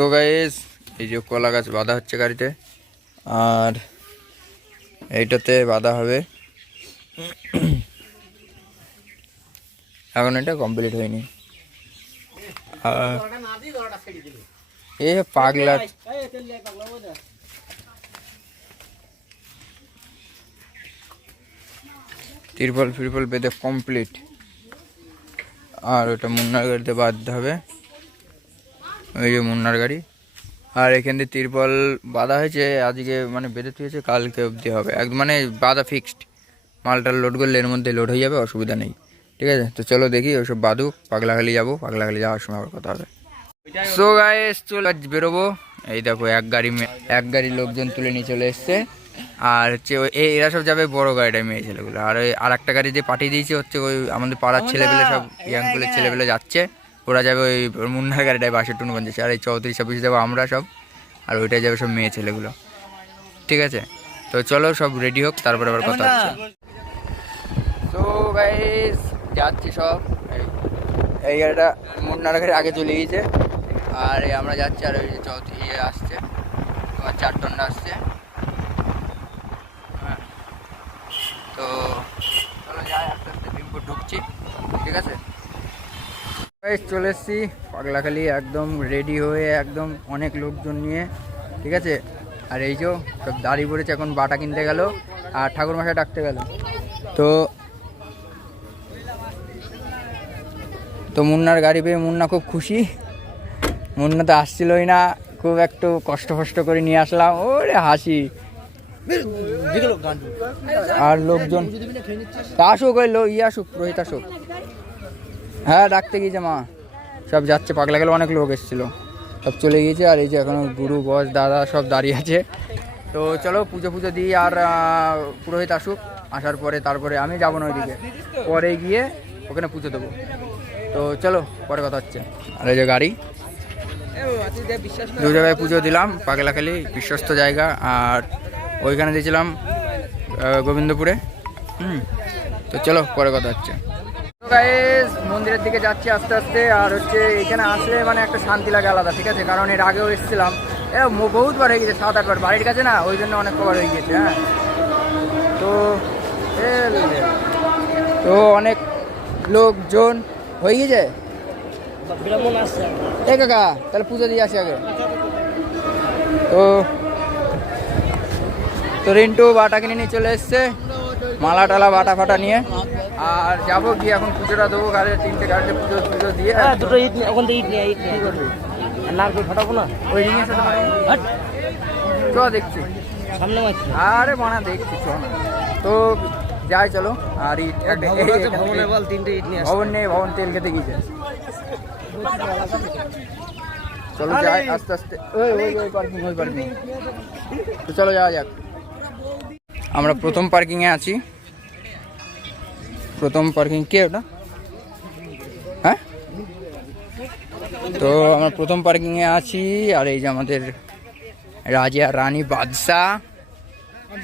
So guys, এই যে কলা গাছ বাঁধা হচ্ছে গাড়িতে, আর এইটাতে বাঁধা হবে। এখন এটা কমপ্লিট হয়নি। এ পাগলা তিরপল ফিরপল বেঁধে কমপ্লিট। আর ওটা মুন্নার গাড়িতে বাঁধতে হবে, ওই যে মুন্নার গাড়ি। আর এখান দিয়ে তিরপল বাঁধা হয়েছে আজকে, মানে বেঁধে তুলেছে, কালকে অবধি হবে একদম, মানে বাঁধা ফিক্সড। মালটাল লোড করলে এর মধ্যে লোড হয়ে যাবে, অসুবিধা নেই। ঠিক আছে, তো চলো দেখি ওইসব বাঁধুক। পাগলাখালি যাবো, পাগলাখালি যাওয়ার সময় আবার কথা হবে। সো গাইস, চলে বেরোবো। এই দেখো এক গাড়ি লোকজন তুলে নিয়ে চলে এসছে। আর হচ্ছে এরা সব যাবে বড় গাড়িটায়, মেয়ে ছেলেগুলো। আর ওই আর একটা গাড়ি দিয়ে পাঠিয়ে দিয়েছে, হচ্ছে ওই আমাদের পাড়ার ছেলেপেলে, সব ইয়াংকুলের ছেলেপেলে যাচ্ছে। ওরা যাবে ওই মুন্নার গাড়িটায়, বাসে টুনুগঞ্জ যাচ্ছে। আর এই 34-26 যাবো আমরা সব, আর ওইটাই যাবে সব মেয়ে ছেলেগুলো। ঠিক আছে, তো চলো সব রেডি হোক, তারপরে আবার কথা হচ্ছে। তো গাইস যাচ্ছি সব। এই গাড়িটা মুন্নার গাড়ি আগে চলে গিয়েছে, আর আমরা যাচ্ছি। আর ওই চৌধুরী আসছে, তোমার 4 টনটা আসছে। তো চলো যাই, আস্তে আস্তে বিমপুর ঢুকছি। ঠিক আছে, চলে এসছি পাগলাখালি, একদম রেডি হয়ে, একদম অনেক লোকজন নিয়ে। ঠিক আছে, আর এই যে সব দাঁড়িয়ে পড়েছে, এখন বাটা কিনতে গেল আর ঠাকুরমশাই ডাকতে গেল। তো মুন্নার গাড়ি পেয়ে মুন্না খুব খুশি। মুন্না তো আসছিলই না, খুব একটু কষ্ট করে নিয়ে আসলাম। ওরে হাসি। আর লোকজন আসুক, ওই আসুক, রোহিত আসুক। হ্যাঁ, ডাকতে গিয়েছে মা, সব যাচ্ছে। পাগলা গেলে অনেক লোক এসেছিলো, সব চলে গিয়েছে। আর এই যে এখন গুরু বস দাদা সব দাঁড়িয়ে আছে। তো চলো পুজো দিই, আর পুরোহিত আসুক। আসার পরে তারপরে আমি যাবো না ওইদিকে, পরে গিয়ে ওখানে পুজো দেবো। তো চলো পরে কথা হচ্ছে। আর এই যে গাড়ি, দু জায়গায় পুজো দিলাম, পাগলাখালি বিশ্বস্ত জায়গা, আর ওইখানে দিয়েছিলাম গোবিন্দপুরে। তো চলো পরে কথা হচ্ছে। গাইস, মন্দিরের দিকে যাচ্ছি আস্তে আস্তে। আর হচ্ছে এখানে আসলে মানে একটা শান্তি লাগে আলাদা। ঠিক আছে, কারণ এর আগেও এসেছিলাম, বহুতবার হয়ে গেছে, 7-8 বার, বাড়ির কাছে না, ওই জন্য অনেক কবার হয়ে গেছে। হ্যাঁ, তো অনেক লোকজন হয়ে গেছে। এ কাকা, তাহলে পুজো দিয়ে আসি আগে। তো রিন্টু বাটা কিনে নিয়ে চলে এসছে, মালা টালা বাটা ফাটা নিয়ে। আর যাবো গিয়ে এখন পুজোটা দেবো, গাড়ি 3টে গাড়িতে পুজো দিয়ে। দুটো ইট ওখান থেকে ইট নিয়ে করবি, নারকেল ফাটাবো না ওই রিঙের সাথে। চ দেখছি সামনে, আরে মানা দেখছি, চ না। তো যাই চলো। আর ভবন নেই, ভবন তেল খেতে গিয়েছে। চলো যাই আস্তে আস্তে। ওই পার্কিং। তো চলো যাওয়া যাক। আমরা প্রথম পার্কিংয়ে আছি। প্রথম পার্কিং কে ওটা? হ্যাঁ, তো আমরা প্রথম পার্কিংয়ে আছি। আর এই যে আমাদের রাজা রানী বাদশাহ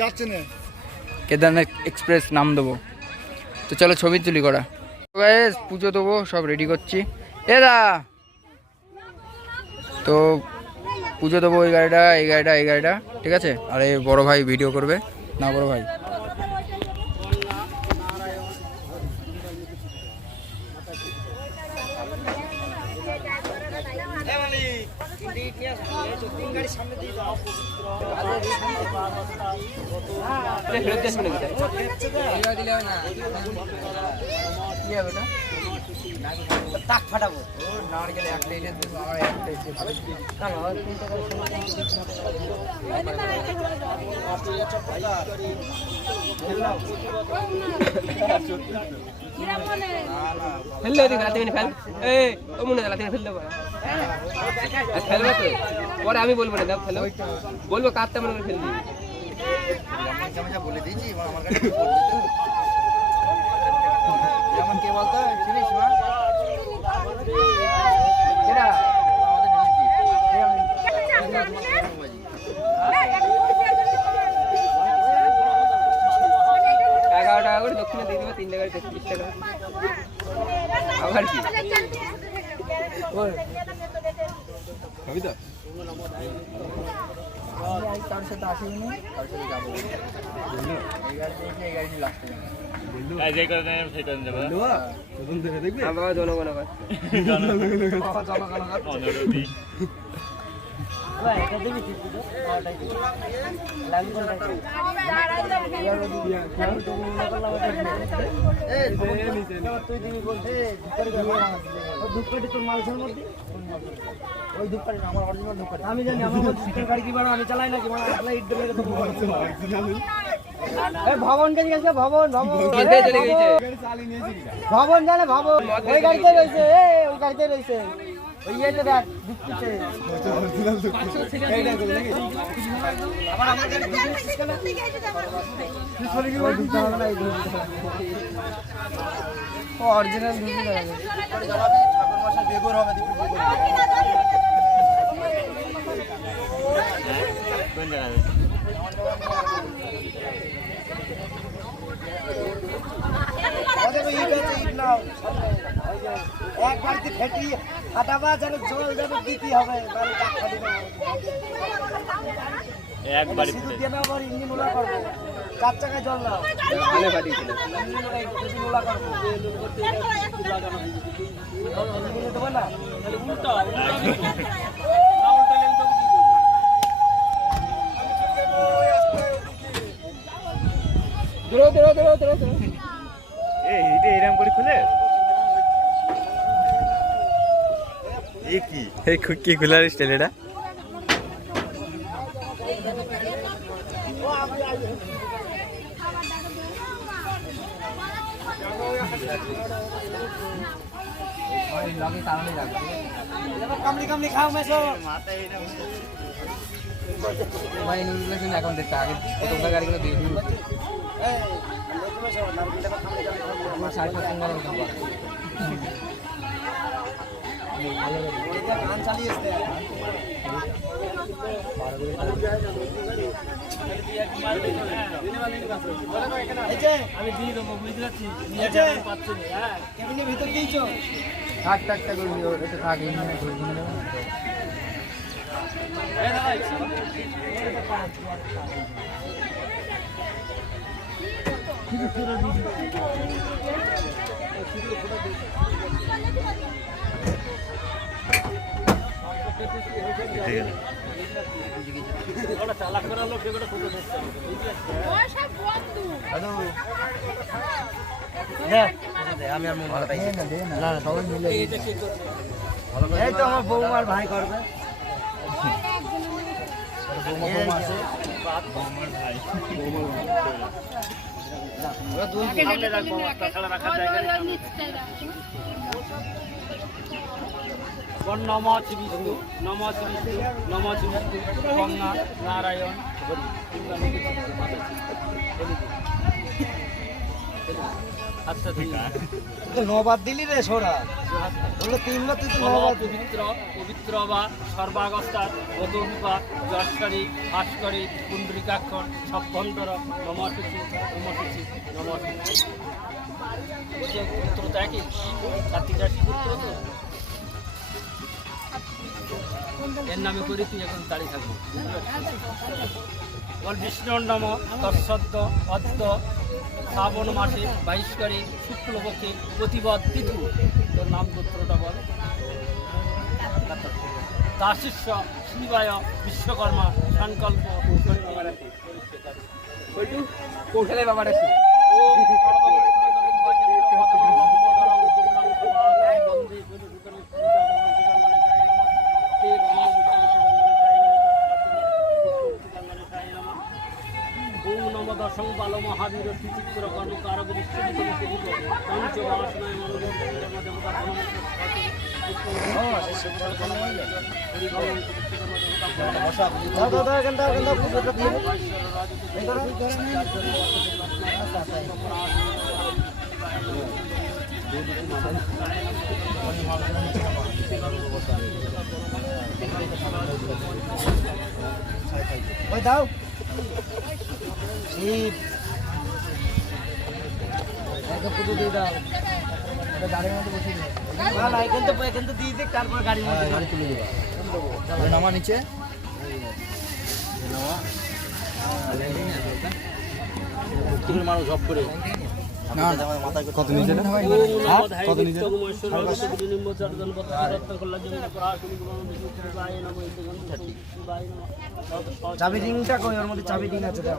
যাচ্ছে না, কেদারনাথ এক্সপ্রেস নাম দেবো। তো চলো ছবি তুলি করা। পুজো দেবো, সব রেডি করছি। এরা তো পুজো দেবো, এই গাড়িটা। ঠিক আছে, আর এই বড়ো ভাই ভিডিও করবে না, বড়ো ভাই। ফাটাবো নারকেল একটাই দেবো, আমার একটাই ফেললে পরে আমি বলবো না, ফেলো বলবো কাটতে মনে করে ফেলবি। বলে দিয়েছি যেমন কে বলতো চিনিস না, দক্ষিণে দিয়ে দেবে 3 টাকা 33 টাকা। আবার কি কারোর সাথে আসিনি, কারোর সাথে যাবো এই গাড়ি দেখে এই গাড়ি লাস্টে যাবো। আমি জানি আমার গাড়ি কি বাড়ো আমি চালাই না কি ভবন কে গেছে ভবন ভবন জানে ভবন ওই গাড়িতে রয়েছে ওই গাড়িতে রয়েছে ওই ইয়েতে দেখ ঢুকছে অরিজিনাল এক বাড়িতে ফেটি হাঁটাবা যেন জল যাবে দিতে হবে এক বাড়ি আবার ইঞ্জিন ওলা করবো 4 চাকায় জল দাও দেবো না এরকম করে খুলে কি খোলার স্টাইল এটা? কামড়ি কামড়ি খাও মেসো এখন দেখতে আগে প্রথমকার গাড়িগুলো দিয়ে দিই। আমার 5.5 গাড়ি গান চালিয়েছে আমি দিয়ে দেবো বুঝতে পারছি কেবিনের ভিতর দিয়েছ থাক করবি এটা থাক ইঞ্জিনে ঘুরে ঘুরে দেবো। আমি আর মনে দে না সবাই মিলে এই তো আমার বৌমার ভাই করবে নম শ্রী বিষ্ণু নম শ্রী বিষ্ণু নম শ্রী বিষ্ণু গঙ্গা নারায়ণ আচ্ছা ঠিক আছে নবাদ দিলি রে সোরা বললো 3 বার তুই তো নবাদ পবিত্র পবিত্র বা সর্বাগস্তার গতবিপা যশকারী ভাস্করী কুণ্ডলিকাক্ষর সভ্যন্তর নমসূচি নমসূচি নমসূচি পুত্র তো একই কার্তিক রাশি পুত্র তো এর নামে করি তুই এখন দাঁড়িয়ে থাকবো বল বিষ্ণুর নাম তৎসদ্য অদ্য শ্রাবণ মাসে 22 করে শুক্লপক্ষে প্রতিবদ তিথু তোর নাম গোত্রটা বল দাশিষ্য শিবায় বিশ্বকর্মা সংকল্প কৌশলে ব্যাপার আছে। দশম বাল মহাবীর চিত্র কর্মকারক পঞ্চবাসনায় দাও শিব পুজো দিয়ে দাও গাড়ির মধ্যে বসে না এখান তো দিয়ে দেখ তারপর গাড়ির মধ্যে গাড়ি তুলে দেবা নামা নিচে কত নিচে কত নিচে চাবি রিংটা কই ওর মধ্যে চাবি রিং আছে দাও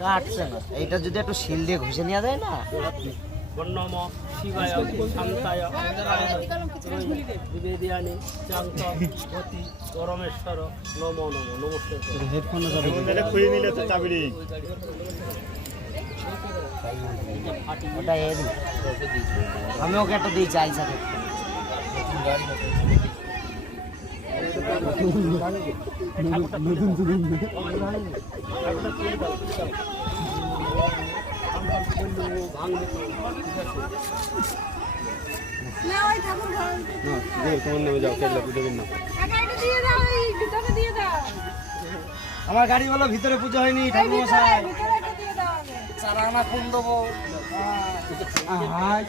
কাটছে না এইটা যদি একটু শিল দিয়ে ঘষে নেওয়া যায় না নম শিবায় শান্তায় নিবেদিয়ানি চান্ত গতি পরমেশ্বর নম নম নমস্কার। হেডফোন খুঁজে নিলে তো চাবি ওটা এ দিই আমি ওকে একটা দিই চাই সাথে না ওই ঠাকুর ঘর তোমার নামে যাও কেটলা পুজো না টাকাটা দিয়ে দাও এই ভিতরে দিয়ে দাও আমার গাড়ি বলো ভিতরে পুজো হয়নি ঠাকুর মশাই ভিতরে একটা দিয়ে দাও আগে চারা আনা কোন দেবো হ্যাঁ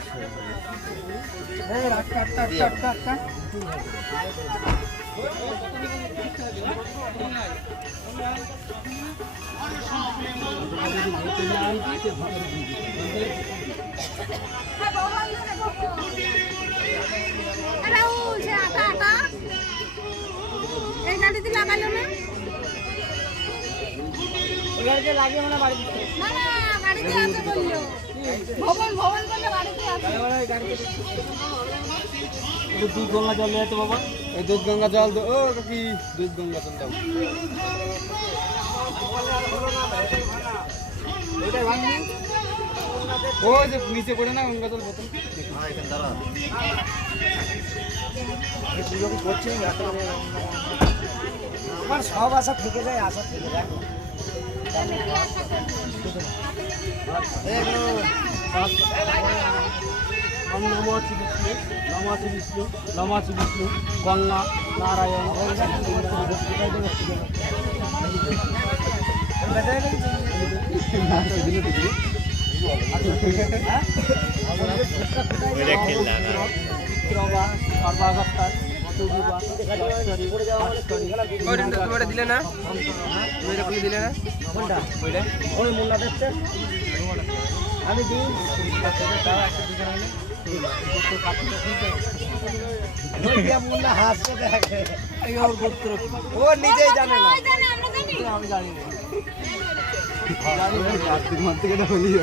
বাবা আরে ও সে আটা এই গাড়িতে লাগালো না গাড়িতে লাগিয়ে মানে বাড়ি না না গাড়িতে আছে বললো ভবন বলে বাড়িতে আছে দুধ গঙ্গা জল নিয়ে তো বাবা এই দুধ গঙ্গা জল দো ও কি দুধ গঙ্গা জল দাও ও যে নিচে পড়ে না গঙ্গা জল বোতল আমার সব আশা থেকে যায় আশা থেকে যায় নমাচি বিষ্ণু নমাচি বিষ্ণু নমাচি বিষ্ণু গঙ্গা নারায়ণ দিলে না দিলে না কোনটা ওই মুন্না দেখছে আমি দিই মুন্না হাসতে দেখে ও নিজেই জানে না ওই জানে আমরা জানি আমি জানি না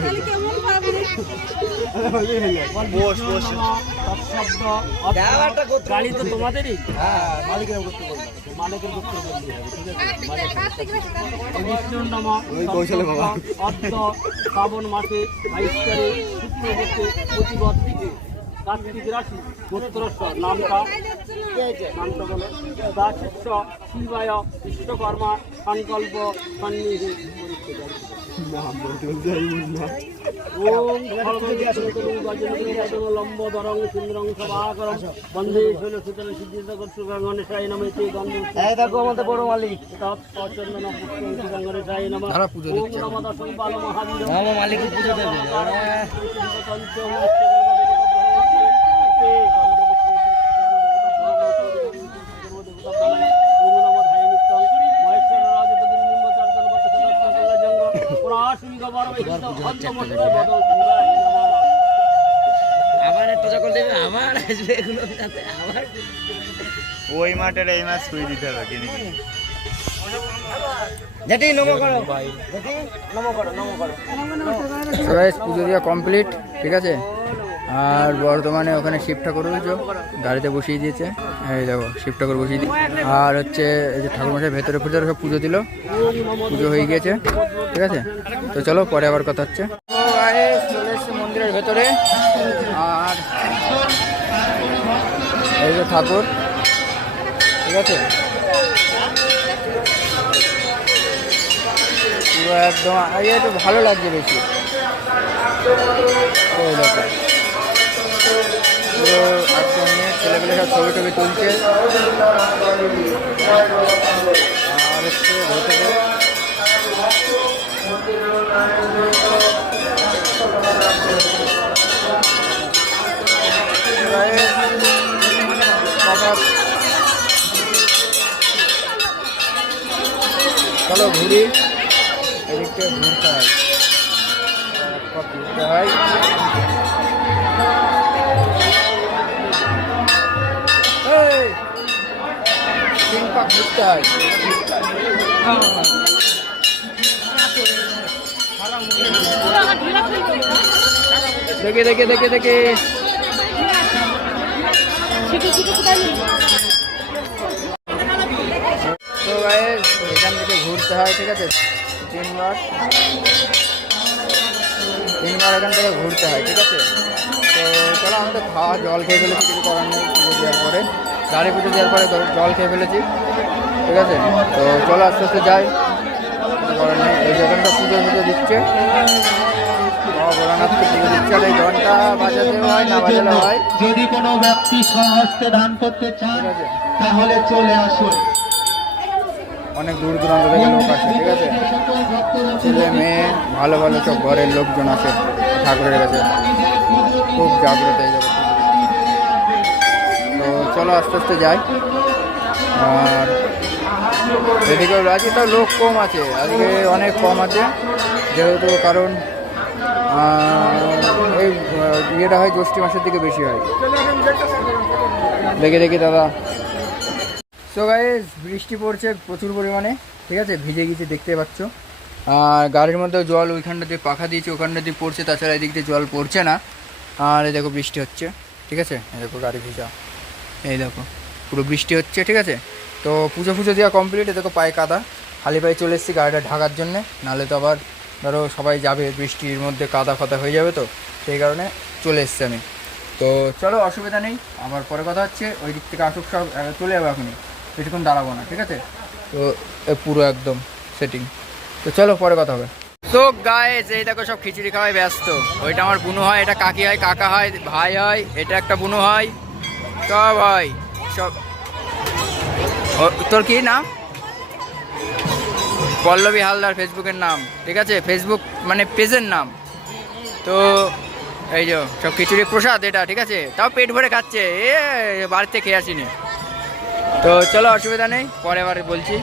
তাহলে কেমন পাবি গাড়ি তো তোমাদেরই হ্যাঁ মালিকের করতে বলবো মালিকের গোত্র বলতে হবে, ঠিক আছে? কার্তিক বিষ্ণুর নাম অর্ধ শ্রাবণ মাসে 22 তারিখ শুক্রপক্ষে প্রতিবদ দিকে কার্তিক রাশি গোত্রস্বর নামটা বলো দাসিষ্য শিবায় বিশ্বকর্মা সংকল্প সন্নিধি লম্বদরং সুন্দরং সভাকরং বন্দে শৈল সুতরাং সিদ্ধিত গণেশায় নমে এই দেখো আমাদের বড় মালিক চন্দন পুষ্প গণেশায় নম ওম নমঃ দশম পাল মহাবীর আমার মালিকের পুজো দেবে আবার একটা যখন দেবে আবার আসবে এগুলো আবার ওই মাঠের এই মাছ ছুঁয়ে দিতে হবে কিনে যেটি নমো করো যেটি নমো করো সবাই পুজো দেওয়া কমপ্লিট, ঠিক আছে। আর বর্তমানে ওখানে শিব ঠাকুর গাড়িতে বসিয়ে দিয়েছে, এই দেখো শিব ঠাকুর বসিয়ে দিয়ে আর হচ্ছে এই যে ঠাকুরমশাই ভেতরে ভেতরে সব পুজো দিল, পুজো হয়ে গিয়েছে, ঠিক আছে। তো চলো পরে আবার কথা হচ্ছে। চলে এসছে মন্দিরের ভেতরে আর এই যে ঠাকুর, ঠিক আছে, পুরো একদম একটু ভালো লাগছে বেশি। এই দেখো পুরো একদম নিয়ে ছেলেপেলে সব ছবি টবি তুলছে আর হচ্ছে ভেতরে তফাৎ। চলো ঘুরি, এদিক থেকে ঘুরতে হয়, ঘুরতে হয়। এই, 3 পাক ঘুরতে হয়। দেখে দেখে দেখে দেখে তো গাইস এখান থেকে ঘুরতে হয়, ঠিক আছে, 3 বার এখান থেকে ঘুরতে হয়, ঠিক আছে। তো চলো, আমি তো খাওয়া জল খেয়ে ফেলেছি, কিছু করার নেই। পুজো দেওয়ার পরে, গাড়ি পুজো দেওয়ার পরে জল খেয়ে ফেলেছি, ঠিক আছে। তো চলো আস্তে আস্তে যাই, কিছু করার নেই। এই যেখানটা পুজো দিচ্ছে, বাবা ভোলানাথকে পুজো দিচ্ছে। আর এই ঘন্টা বাজাতেও হয়, না বাজালে হয়, যদি কোনো ব্যক্তি স্বহস্তে দান করতে চান ঠিক আছে। তাহলে চলে আসুন। অনেক দূর দূরান্ত থেকে লোক আসে, ঠিক আছে, ছেলে মেয়ে ভালো ভালো সব ঘরের লোকজন আসে ঠাকুরের কাছে, খুব জাগ্রত এই যাবে। তো চলো আস্তে আস্তে যাই। আর এদিকে আজকে তো লোক কম আছে, আজকে অনেক কম আছে, যেহেতু কারণ এই ইয়েটা হয় জ্যৈষ্ঠ মাসের দিকে বেশি হয়। দেখে দেখি দাদা। সো গাইস বৃষ্টি পড়ছে প্রচুর পরিমাণে, ঠিক আছে, ভিজে গেছে দেখতে পাচ্ছ। আর গাড়ির মধ্যে জল ওইখানটা দিয়ে পাখা দিয়েছে, ওখানটা দিয়ে পড়ছে, তাছাড়া এদিক দিয়ে জল পড়ছে না। আর এই দেখো বৃষ্টি হচ্ছে, ঠিক আছে, এই দেখো গাড়ি ভিজা, এই দেখো পুরো বৃষ্টি হচ্ছে, ঠিক আছে। তো পুজো দেওয়া কমপ্লিট, দেখো পায়ে কাদা, খালি পায়ে চলে এসেছি গাড়িটা ঢাকার জন্যে, নাহলে তো আবার ধরো সবাই যাবে, বৃষ্টির মধ্যে কাদা ফাদা হয়ে যাবে, তো সেই কারণে চলে এসছি আমি। তো চলো অসুবিধা নেই, আবার পরে কথা হচ্ছে। ওই দিক থেকে আসুক সব, চলে যাবো এখনই, বেশিক্ষণ দাঁড়াবো না, ঠিক আছে। তো পুরো একদম সেটিং, তো চলো পরে কথা হবে। তো গাইস এই দেখো সব খিচুড়ি খাওয়ায় ব্যস্ত। ওইটা আমার বুনু হয়, এটা কাকি হয়, কাকা হয়, ভাই হয়, এটা একটা বুনু হয়, সব হয় সব। তোর কি নাম? পল্লবী হালদার ফেসবুকের নাম, ঠিক আছে, ফেসবুক মানে পেজের নাম। তো এই যে সব খিচুড়ি প্রসাদ এটা, ঠিক আছে, তাও পেট ভরে খাচ্ছে, বাড়িতে খেয়ে আসিনি। তো চলো অসুবিধা নেই, পরে আবার বলছি।